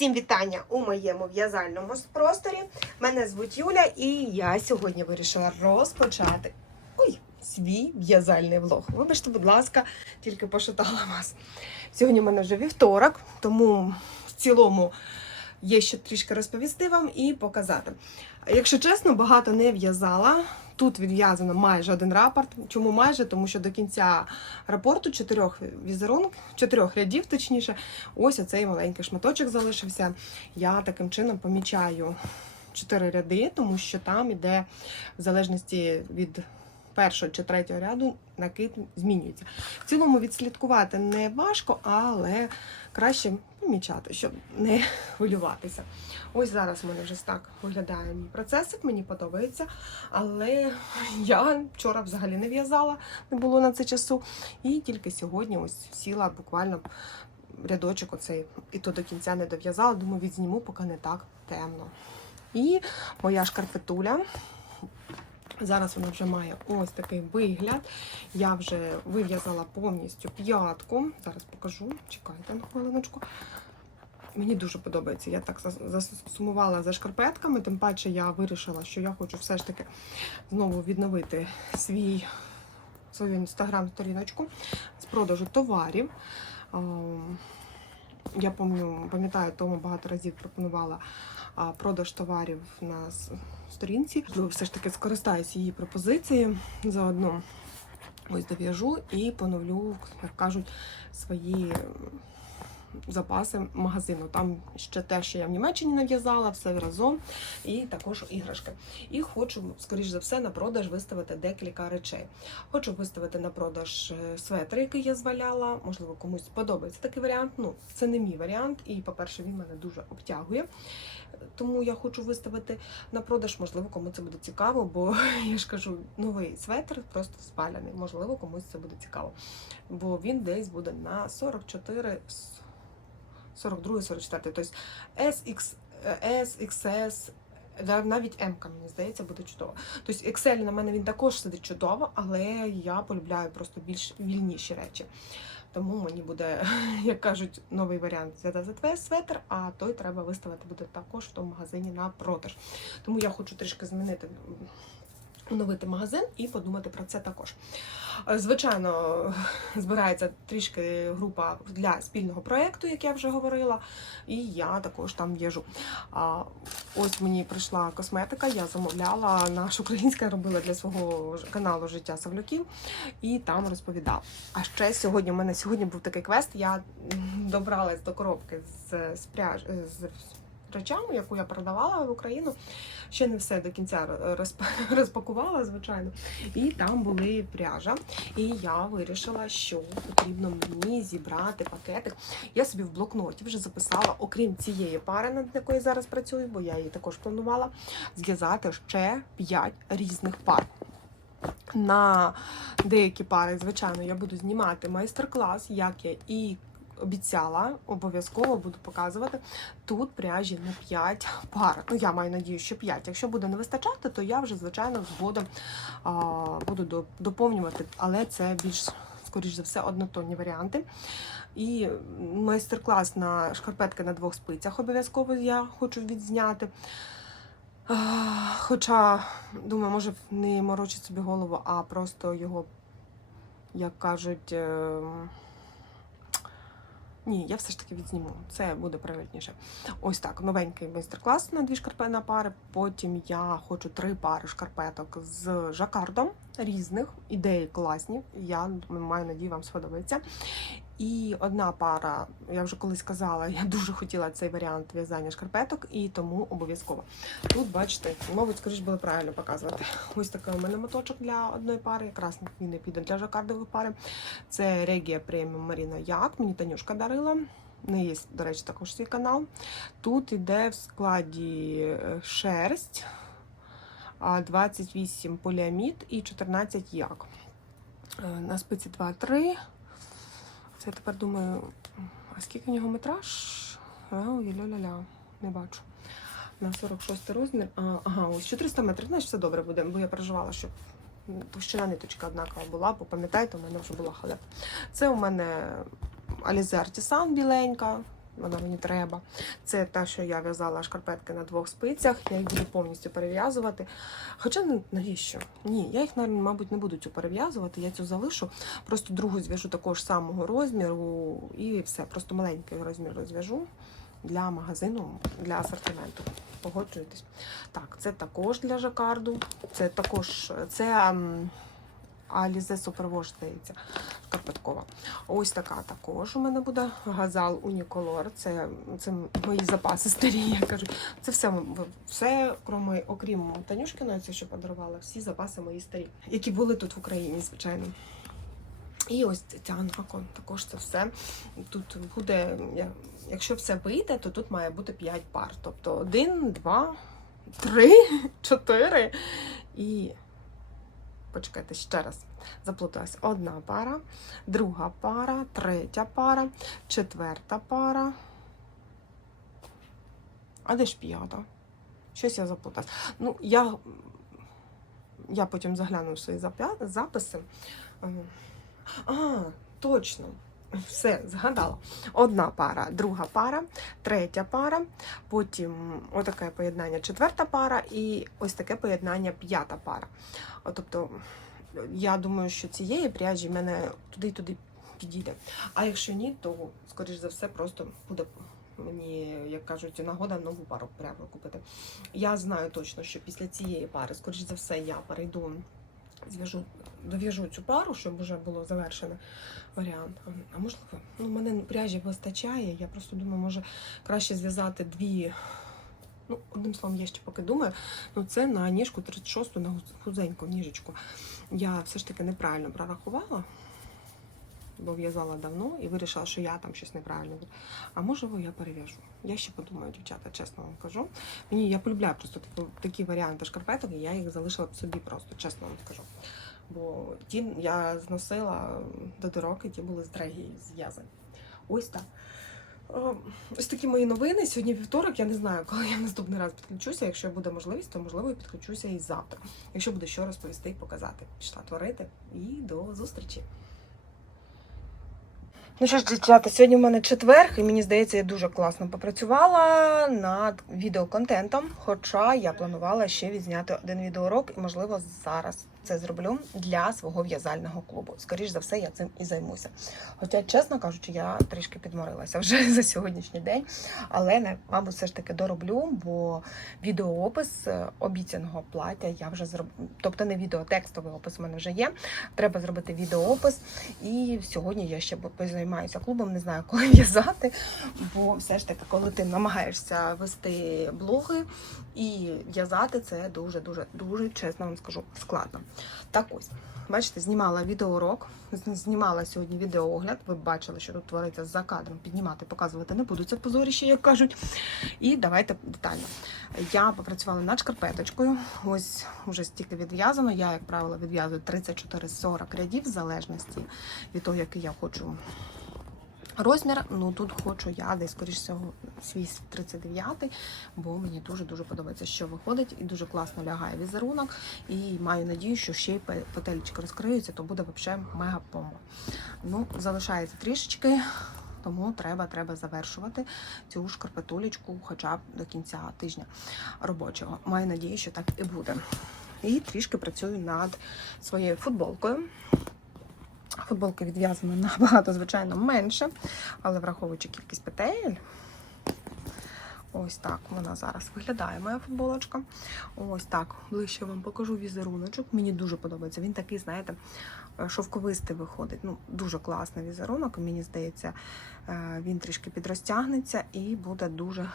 Всім вітання у моєму в'язальному просторі. Мене звуть Юля, і я сьогодні вирішила розпочати ой, свій в'язальний влог. Вибачте, будь ласка, тільки пошатала вас. Сьогодні в мене вже вівторок, тому в цілому є ще трішки розповісти вам і показати. Якщо чесно, багато не в'язала. Тут відв'язано майже один рапорт. Чому майже? Тому що до кінця рапорту чотирьох візерунок, чотирьох рядів, точніше, ось оцей маленький шматочок залишився. Я таким чином помічаю чотири ряди, тому що там іде в залежності від першого чи третього ряду накид змінюється. В цілому відслідкувати не важко, але краще помічати, щоб не хвилюватися. Ось зараз у мене вже так виглядає мій процесик, мені подобається. Але я вчора взагалі не в'язала, не було на це часу. І тільки сьогодні ось сіла буквально рядочок оцей, і то до кінця не дов'язала. Думаю, відзніму, поки не так темно. І моя шкарпетуля. Зараз вона вже має ось такий вигляд. Я вже вив'язала повністю п'ятку. Зараз покажу. Чекайте на хвилиночку. Мені дуже подобається. Я так засумувала за шкарпетками, тим паче я вирішила, що я хочу все ж таки знову відновити свій, свою інстаграм-сторіночку з продажу товарів. Ем, Я пам'ятаю, тому багато разів пропонувала продаж товарів на сторінці. Все ж таки скористаюся її пропозицією заодно. Ось дов'яжу і поновлю, як кажуть, свої запаси магазину. Там ще те, що я в Німеччині нав'язала, все разом, і також іграшки. І хочу, скоріш за все, на продаж виставити декілька речей. Хочу виставити на продаж е, светр, який я зваляла. Можливо, комусь сподобається такий варіант. Ну, це не мій варіант, і, по-перше, він мене дуже обтягує. Тому я хочу виставити на продаж, можливо, кому це буде цікаво, бо я ж кажу, новий светр просто спаляний. Можливо, комусь це буде цікаво. Бо він десь буде на 44, 42, 44. Тобто SX, е, SXS, навіть М, мені здається, буде чудово. Тобто Excel на мене він також сидить чудово, але я полюбляю просто більш вільніші речі. Тому мені буде, як кажуть, новий варіант ZZV светр, а той треба виставити буде також в тому магазині на продаж. Тому я хочу трішки змінити. Оновити магазин і подумати про це також. Е, Звичайно, збирається трішки група для спільного проєкту, як я вже говорила, і я також там в'яжу. Ось мені прийшла косметика, я замовляла наш українська робила для свого каналу Життя Савлюків і там розповідала. А ще сьогодні у мене сьогодні був такий квест. Я добралась до коробки з, з, з речами, яку я продавала в Україну. Ще не все до кінця розпакувала, звичайно. І там були пряжа. І я вирішила, що потрібно мені зібрати пакетик. Я собі в блокноті вже записала, окрім цієї пари, над якою зараз працюю, бо я її також планувала, зв'язати ще 5 різних пар. На деякі пари, звичайно, я буду знімати майстер-клас, як я і обіцяла, обов'язково буду показувати. Тут пряжі на 5 пар. Ну, я маю надію, що 5. Якщо буде не вистачати, то я вже, звичайно, згодом а, буду доповнювати, але це більш, скоріш за все, однотонні варіанти. І майстер-клас на шкарпетки на двох спицях обов'язково я хочу відзняти. Хоча, думаю, може не морочить собі голову, а просто його, як кажуть, ем, ні, я все ж таки відзніму. Це буде правильніше. Ось так, новенький майстер-клас на дві шкарпетки на пари. Потім я хочу три пари шкарпеток з жакардом різних. Ідеї класні. Я маю надію, вам сподобається. І одна пара, я вже колись казала, я дуже хотіла цей варіант в'язання шкарпеток, і тому обов'язково. Тут, бачите, мабуть, скоріш було правильно показувати. Ось такий у мене моточок для одної пари, якраз він не піде для жакардової пари. Це Регія преміум Маріна Як. Мені Танюшка дарила. В неї є, до речі, також свій канал. Тут іде в складі е, шерсть, 28 поліамід і 14 як. Е, На спиці 2-3. Це я тепер думаю, а скільки в нього метраж? ля-ля-ля, не бачу. На 46 розмір. А, ага, ось 400 метрів. Значить, все добре буде, бо я переживала, щоб товщина ниточка однакова була, бо пам'ятаєте, у мене вже була халепа. Це у мене Alize Artisan біленька. Вона мені треба. Це те, що я в'язала шкарпетки на двох спицях, я їх буду повністю перев'язувати. Хоча ну, навіщо? Ні, я їх, мабуть, не буду цю перев'язувати, я цю залишу. Просто другу зв'яжу такого ж самого розміру і все. Просто маленький розмір розв'яжу для магазину, для асортименту. Погоджуєтесь. Так, це також для жакарду. Це також це Alize Superwash, здається, шкарпеткова. Ось така також у мене буде газал Unicolor. Це, це мої запаси старі, я кажу. Це все, все кроме, окрім Танюшкиної, це що подарувала, всі запаси мої старі, які були тут в Україні, звичайно. І ось ця анфакон, також це все. Тут буде, якщо все вийде, то тут має бути 5 пар. Тобто 1, 2, 3, 4 і. Почекайте ще раз. Заплуталась. Одна пара, друга пара, третя пара, четверта пара. А де ж п'ята? Щось я заплуталась. Ну, я, я потім загляну свої записи. Ем, А, точно. Все, згадала. Одна пара, друга пара, третя пара, потім отаке поєднання четверта пара і ось таке поєднання п'ята пара. Тобто, я думаю, що цієї пряжі в мене туди й туди підійде. А якщо ні, то, скоріш за все, просто буде мені, як кажуть, нагода нову пару прямо купити. Я знаю точно, що після цієї пари, скоріш за все, я перейду, зв'яжу, дов'яжу цю пару, щоб вже було завершений варіант. А- можливо, ну, в мене пряжі вистачає. Я просто думаю, може краще зв'язати дві. Ну, одним словом, я ще поки думаю, ну це на ніжку 36 на хузеньку ніжечку. Я все ж таки неправильно прорахувала, бо в'язала давно і вирішила, що я там щось неправильно. А можливо, я перев'яжу. Я ще подумаю, дівчата, чесно вам кажу. Мені я полюбляю просто такі, варіанти шкарпеток, і я їх залишила б собі просто, чесно вам скажу. Бо ті я зносила до дороги, ті були здрагі зв'язані. Ось так. Ось такі мої новини. Сьогодні вівторок. Я не знаю, коли я наступний раз підключуся. Якщо буде можливість, то можливо і підключуся і завтра. Якщо буде що розповісти і показати. Пішла творити. І до зустрічі. Ну що ж, дівчата, сьогодні в мене четверг, і мені здається, я дуже класно попрацювала над відеоконтентом. Хоча я планувала ще відзняти один відеоурок, і можливо зараз це зроблю для свого в'язального клубу. Скоріш за все, я цим і займуся. Хоча, чесно кажучи, я трішки підморилася вже за сьогоднішній день, але мабуть, все ж таки дороблю, бо відеоопис е, обіцяного плаття я вже зроблю. Тобто не відео, текстовий опис у мене вже є. Треба зробити відеоопис. І сьогодні я ще позаймаюся клубом, не знаю, коли в'язати. Бо все ж таки, коли ти намагаєшся вести блоги і в'язати, це дуже дуже дуже чесно вам скажу складно. Так ось, бачите, знімала відеоурок, знімала сьогодні відеоогляд. Ви бачили, що тут твориться за кадром. Піднімати, показувати не буду. Це позоріще, як кажуть. І давайте детально. Я попрацювала над шкарпеточкою. Ось уже стільки відв'язано. Я, як правило, відв'язую 34-40 рядів в залежності від того, який я хочу розмір. Ну тут хочу я десь, скоріш всього, свій 39-й, бо мені дуже-дуже подобається, що виходить, і дуже класно лягає візерунок. І маю надію, що ще й пе- петелечки розкриються, то буде взагалі мега помба. Ну, залишається трішечки. Тому треба, треба завершувати цю шкарпетулечку хоча б до кінця тижня робочого. Маю надію, що так і буде. І трішки працюю над своєю футболкою. Футболка відв'язана набагато, звичайно, менше, але враховуючи кількість петель. Ось так вона зараз виглядає, моя футболочка. Ось так, ближче вам покажу візеруночок. Мені дуже подобається. Він такий, знаєте, е, шовковистий виходить. Ну, дуже класний візерунок. Мені здається, е, він трішки підрозтягнеться і буде дуже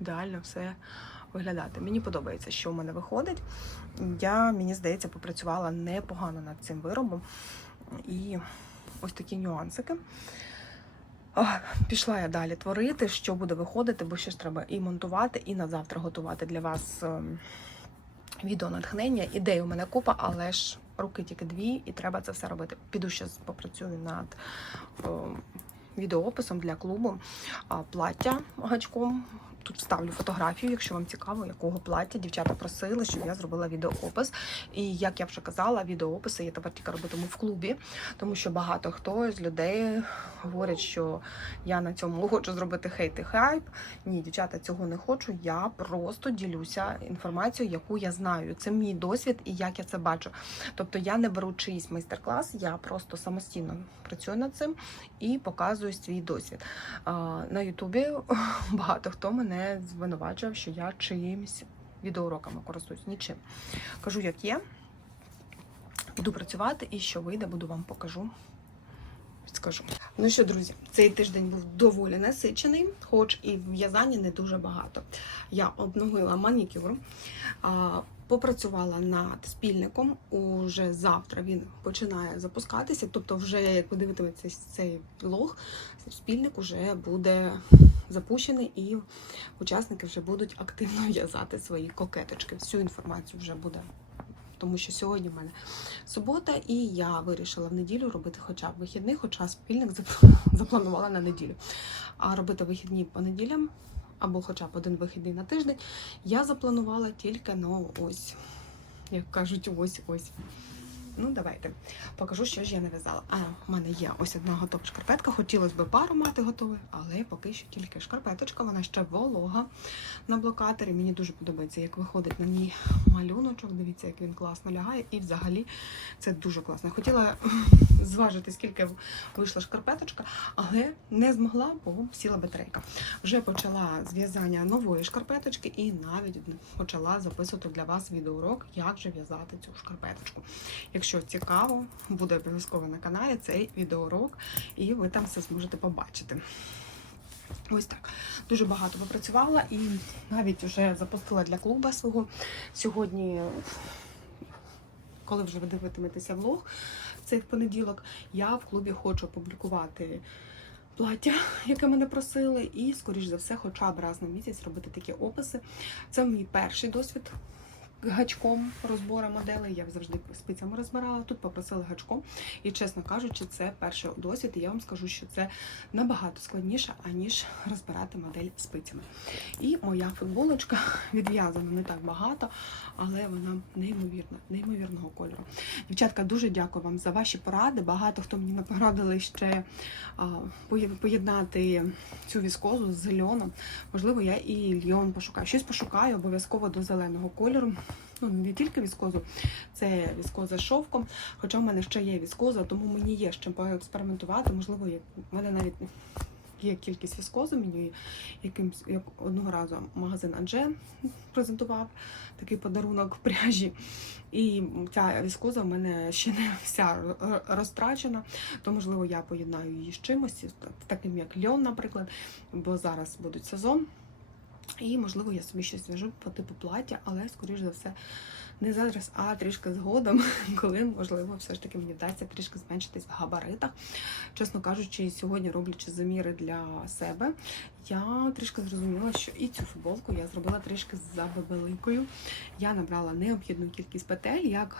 ідеально все виглядати. Мені подобається, що в мене виходить. Я, мені здається, попрацювала непогано над цим виробом. І ось такі нюансики. Пішла я далі творити, що буде виходити, бо ще ж треба і монтувати, і на завтра готувати для вас ем, відео натхнення. Ідей у мене купа, але ж руки тільки дві, і треба це все робити. Піду ще попрацюю над ем, відеоописом для клубу плаття гачком. Тут вставлю фотографію, якщо вам цікаво, якого плаття дівчата просили, щоб я зробила відеоопис. І як я вже казала, відеоописи я тепер тільки робитиму в клубі, тому що багато хто з людей говорять, що я на цьому хочу зробити хейт і хайп. Ні, дівчата, цього не хочу. Я просто ділюся інформацією, яку я знаю. Це мій досвід і як я це бачу. Тобто я не беру чийсь майстер-клас, я просто самостійно працюю над цим і показую свій досвід. На Ютубі багато хто мене звинувачував, що я чиїмсь відеоуроками користуюсь нічим. Кажу, як є. Буду працювати і що вийде, буду вам покажу. Скажу. Ну що, друзі, цей тиждень був доволі насичений, хоч і в'язання не дуже багато. Я обновила манікюр, попрацювала над спільником. Уже завтра він починає запускатися. Тобто, вже як ви дивитиметеся цей влог, спільник вже буде запущений, і учасники вже будуть активно в'язати свої кокеточки. Всю інформацію вже буде. Тому що сьогодні в мене субота, і я вирішила в неділю робити хоча б вихідний, хоча спільник зап- запланувала на неділю. А робити вихідні по неділям або хоча б один вихідний на тиждень я запланувала тільки ну ось, як кажуть, ось ось. Ну, давайте покажу, що ж я нав'язала. А, в мене є ось одна готова шкарпетка. Хотілося б пару мати готових, але поки що тільки шкарпеточка, вона ще волога на блокатері. Мені дуже подобається, як виходить на ній малюночок. Дивіться, як він класно лягає. І взагалі це дуже класно. Хотіла зважити, скільки вийшла шкарпеточка, але не змогла, бо сіла батарейка. Вже почала зв'язання нової шкарпеточки і навіть почала записувати для вас відеоурок, як же в'язати цю шкарпеточку. Якщо цікаво, буде обов'язково на каналі цей відеоурок, і ви там все зможете побачити. Ось так. Дуже багато попрацювала і навіть вже запустила для клуба свого. Сьогодні, коли вже ви дивитиметеся влог, цей в понеділок, я в клубі хочу опублікувати плаття, яке мене просили, і, скоріш за все, хоча б раз на місяць робити такі описи. Це мій перший досвід гачком розбору моделей. Я завжди спицями розбирала. Тут попросили гачком. І, чесно кажучи, це перший досвід. І я вам скажу, що це набагато складніше, аніж розбирати модель спицями. І моя футболочка відв'язана не так багато, але вона неймовірна, неймовірного кольору. Дівчатка, дуже дякую вам за ваші поради. Багато хто мені порадили ще поєднати цю віскозу з льоном. Можливо, я і льон пошукаю. Щось пошукаю обов'язково до зеленого кольору. Ну, не тільки віскозу, це віскоза шовком. Хоча в мене ще є віскоза, тому мені є з чим поекспериментувати. Можливо, в мене навіть є кількість віскози. Мені якимсь як одного разу магазин Адже презентував такий подарунок в пряжі. І ця віскоза в мене ще не вся розтрачена, то можливо я поєднаю її з чимось, таким як льон, наприклад, бо зараз будуть сезон. І, можливо, я собі щось зв'яжу по типу плаття, але, скоріш за все, не зараз, а трішки згодом, коли, можливо, все ж таки мені вдасться трішки зменшитись в габаритах. Чесно кажучи, сьогодні роблячи заміри для себе, я трішки зрозуміла, що і цю футболку я зробила трішки забеликою. Я набрала необхідну кількість петель, як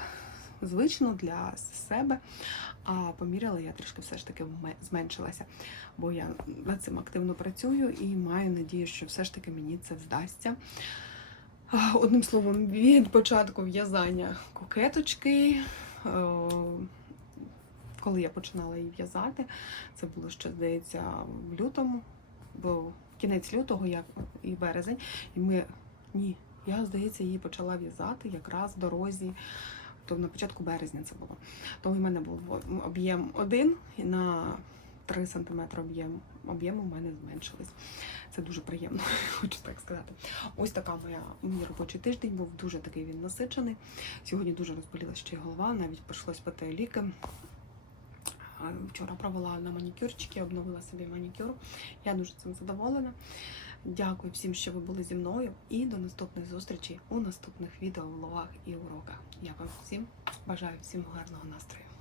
звично для себе. А поміряла я трішки все ж таки зменшилася, бо я над цим активно працюю і маю надію, що все ж таки мені це вдасться. Одним словом, від початку в'язання кокеточки, е, коли я починала її в'язати, це було ще, здається, в лютому, бо кінець лютого як і березень, і ми ні, я, здається, її почала в'язати якраз в дорозі. То на початку березня це було. Тому в мене був об'єм один і на 3 см об'єм об'єму в мене зменшились. Це дуже приємно, хочу так сказати. Ось така моя мій робочий тиждень був дуже такий він насичений. Сьогодні дуже розболіла ще й голова, навіть прийшлось пити ліки. Вчора провела на манікюрчики, обновила собі манікюр. Я дуже цим задоволена. Дякую всім, що ви були зі мною, і до наступних зустрічей у наступних відео, влогах і уроках. Я вам всім бажаю всім гарного настрою.